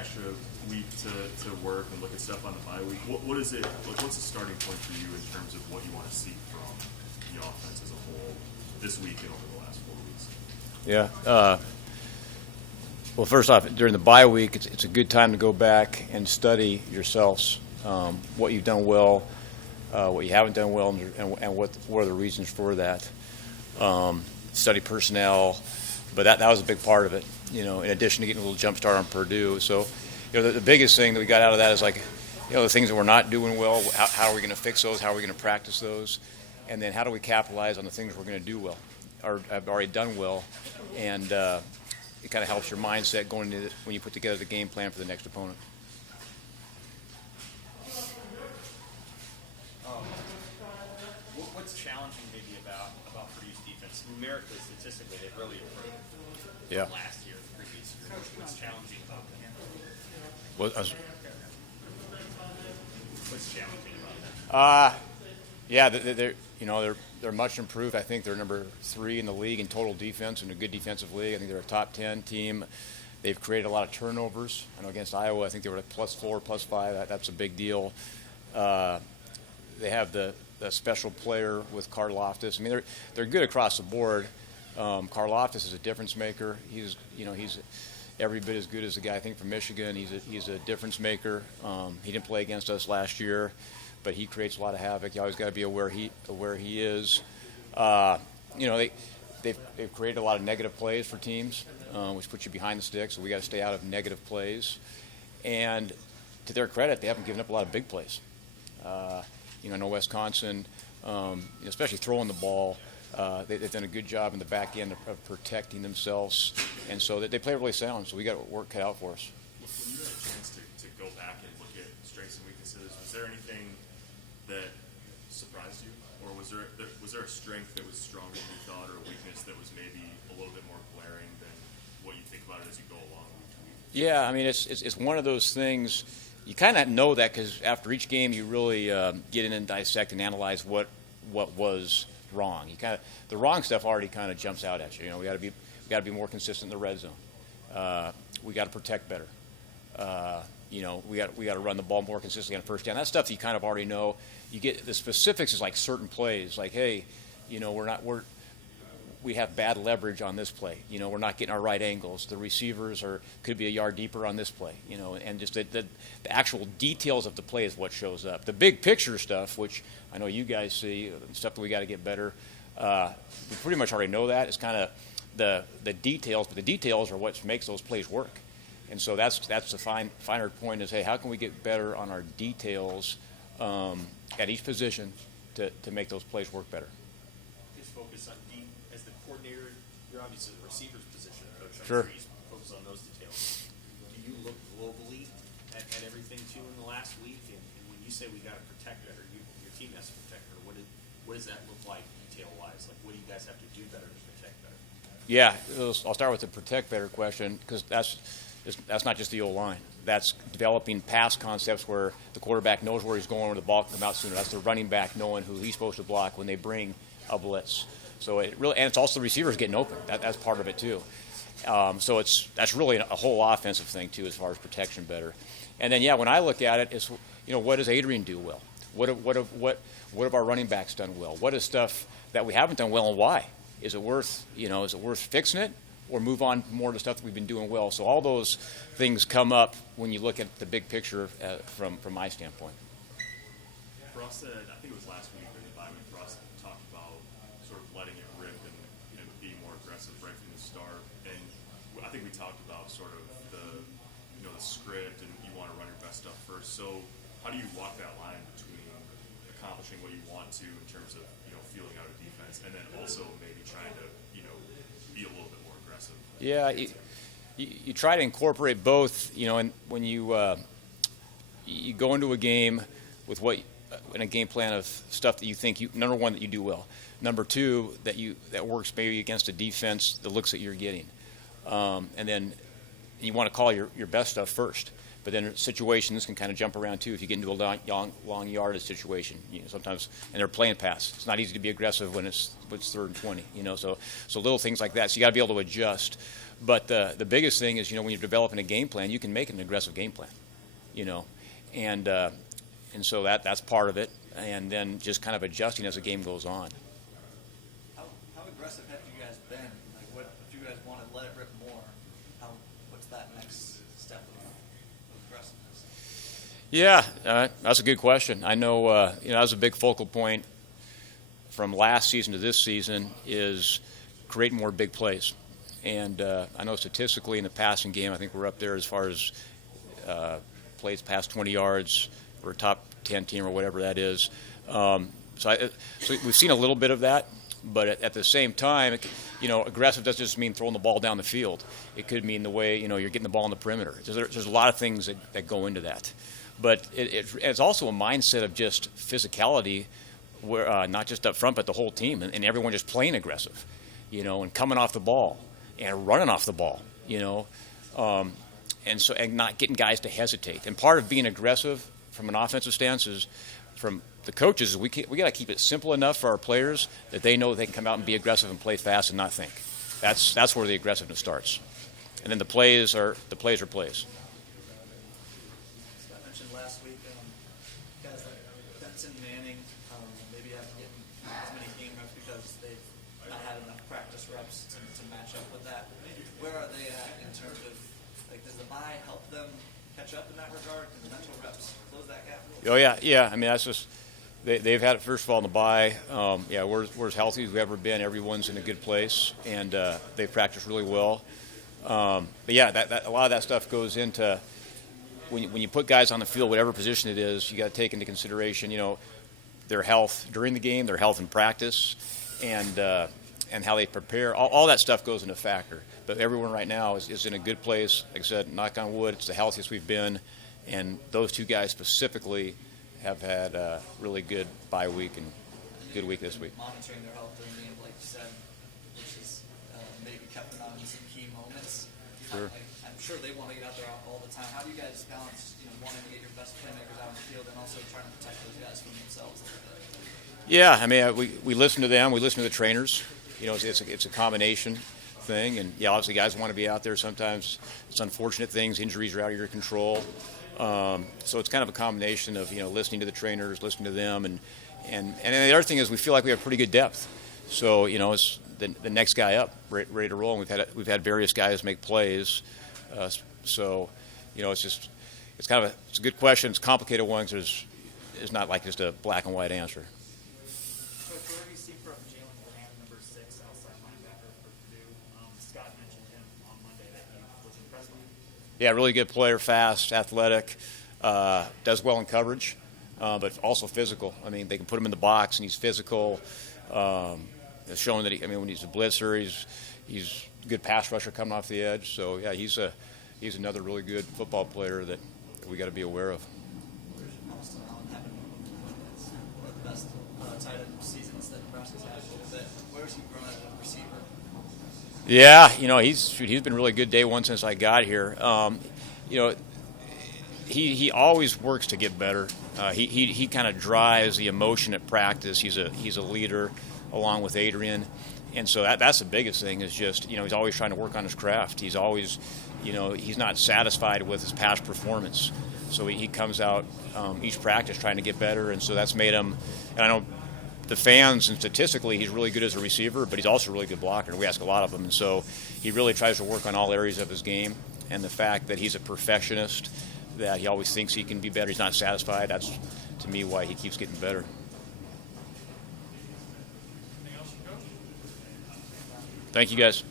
extra week to work and look at stuff on the bye week, what is it? Like, what's the starting point for you in terms of what you want to see from the offense as a whole this week and over the last 4 weeks? Yeah. Well, first off, during the bye week, it's a good time to go back and study yourselves, what you've done well, what you haven't done well, and what are the reasons for that. Study personnel, but that was a big part of it. In addition to getting a little jump start on Purdue. So, the biggest thing that we got out of that is the things that we're not doing well. How are we going to fix those? How are we going to practice those? And then how do we capitalize on the things we're going to do well, or have already done well? And it kind of helps your mindset going into when you put together the game plan for the next opponent. What's challenging maybe about Purdue's defense? Numerically, statistically, they've really improved from last year, the previous year. What's challenging about them? What's challenging about them? They're much improved. I think they're number 3 in the league in total defense, in a good defensive league. I think they're a top 10 team. They've created a lot of turnovers. I know against Iowa, I think they were at +4, +5. That's a big deal. They have the special player with Karlaftis. I mean, they're good across the board. Karlaftis is a difference maker. He's every bit as good as the guy I think from Michigan. He's a difference maker. He didn't play against us last year, but he creates a lot of havoc. You always got to be aware he is. They've created a lot of negative plays for teams, which puts you behind the sticks. So we got to stay out of negative plays. And to their credit, they haven't given up a lot of big plays. I know Wisconsin, especially throwing the ball, they've done a good job in the back end of protecting themselves, and so they play really sound. So we got work cut out for us. When you had a chance to go back and look at strengths and weaknesses, was there anything that surprised you, or was there a strength that was stronger than you thought, or a weakness that was maybe a little bit more glaring than what you think about it as you go along week to week? Yeah, I mean it's one of those things. You kind of know that because after each game, you really get in and dissect and analyze what was wrong. The wrong stuff already kind of jumps out at you. We got to be more consistent in the red zone. We got to protect better. We got to run the ball more consistently on first down. That stuff you kind of already know. You get the specifics is like certain plays, like hey, we have bad leverage on this play. We're not getting our right angles. The receivers could be a yard deeper on this play. And just the actual details of the play is what shows up. The big picture stuff, which I know you guys see, stuff that we got to get better. We pretty much already know that. It's kind of the details, but the details are what makes those plays work. And so that's the finer point is, hey, how can we get better on our details at each position to make those plays work better? Just focus on deep as the coordinator. You're obviously the receivers position coach. Sure. Focus on those details. Do you look globally at everything too in the last week? And when you say we got to protect better, your team has to protect better. What does that look like detail wise? Like what do you guys have to do better to protect better? Yeah, I'll start with the protect better question because that's not just the O-line. That's developing pass concepts where the quarterback knows where he's going, where the ball can come out sooner. That's the running back knowing who he's supposed to block when they bring a blitz. So and it's also the receivers getting open. That's part of it too. So that's really a whole offensive thing too, as far as protection better. And then when I look at it, it's what does Adrian do well? What have our running backs done well? What is stuff that we haven't done well, and why? Is it worth fixing it, or move on more to stuff that we've been doing well? So all those things come up when you look at the big picture from my standpoint. Frost said, I think it was last week during the bye week, Frost talked about sort of letting it rip and being more aggressive right from the start. And I think we talked about sort of the script and you want to run your best stuff first. So how do you walk that line between accomplishing what you want to in terms of feeling out a defense, and then also maybe trying to be a little bit more aggressive? Yeah, you try to incorporate both. And when you go into a game with in a game plan of stuff that you think number one that you do well, number two that works maybe against a defense, the looks that you're getting, and then you want to call your best stuff first. But then situations can kind of jump around too if you get into a long yardage situation. Sometimes, and they're playing pass. It's not easy to be aggressive when it's 3rd and 20. So little things like that. So you got to be able to adjust. But the biggest thing is, when you're developing a game plan, you can make an aggressive game plan. And so that's part of it. And then just kind of adjusting as the game goes on. How aggressive have you guys been? Like, what if you guys want to let it rip more? What's that next step of aggressiveness? Yeah, that's a good question. I know, that was a big focal point from last season to this season is create more big plays. And I know statistically in the passing game, I think we're up there as far as plays past 20 yards. We're a top 10 team or whatever that is. So we've seen a little bit of that. But at the same time, aggressive doesn't just mean throwing the ball down the field. It could mean the way, you're getting the ball on the perimeter. There's a lot of things that go into that. But it's also a mindset of just physicality, where not just up front, but the whole team, and everyone just playing aggressive, and coming off the ball and running off the ball, and not getting guys to hesitate. And part of being aggressive from an offensive stance is from the coaches, we got to keep it simple enough for our players that they know they can come out and be aggressive and play fast and not think. That's where the aggressiveness starts. And then the plays are plays. I mentioned last week, guys like Benson Manning maybe haven't gotten as many game reps because they've not had enough practice reps to match up with that. Where are they at in terms of, does the bye help them catch up in that regard? Can the mental reps close that gap? Oh yeah. I mean, that's just they've had it first of all in the bye. We're as healthy as we've ever been. Everyone's in a good place, and they've practiced really well. But yeah, that a lot of that stuff goes into when you put guys on the field, whatever position it is, you got to take into consideration, their health during the game, their health in practice, and how they prepare. All that stuff goes into factor. But everyone right now is in a good place. Like I said, knock on wood, it's the healthiest we've been. And those two guys specifically have had a really good bye week and good week this week. Monitoring their health during the game, like you said, which is maybe kept them out in some key moments. Sure. I'm sure they want to get out there all the time. How do you guys balance, wanting to get your best playmakers out on the field and also trying to protect those guys from themselves a little bit? Yeah, I mean, we listen to them. We listen to the trainers. It's a combination thing. And, yeah, obviously guys want to be out there. Sometimes it's unfortunate things. Injuries are out of your control. So it's kind of a combination of, listening to the trainers, listening to them. And the other thing is we feel like we have pretty good depth. So, it's the next guy up, ready to roll. And we've had various guys make plays. So, it's a good question. It's a complicated one because it's not like just a black and white answer. Coach, where do you see from Jalen Graham, number 6, outside linebacker for Purdue? Scott mentioned him on Monday that he was impressed with him. Yeah, really good player, fast, athletic, does well in coverage, but also physical. I mean, they can put him in the box, and he's physical. Showing that when he's a blitzer, he's a good pass rusher coming off the edge. So yeah, he's another really good football player that we got to be aware of. Austin Allen having one of the best tight end seasons that Nebraska's had a little bit. Where's he grown as a receiver? Yeah, he's been really good day one since I got here. He always works to get better. He kind of drives the emotion at practice. He's a leader along with Adrian, and so that's the biggest thing is just he's always trying to work on his craft. He's always he's not satisfied with his past performance, so he comes out each practice trying to get better, and so that's made him. And I know the fans, and statistically, he's really good as a receiver, but he's also a really good blocker. We ask a lot of him, and so he really tries to work on all areas of his game. And the fact that he's a perfectionist, that he always thinks he can be better, he's not satisfied, that's, to me, why he keeps getting better. Thank you, guys.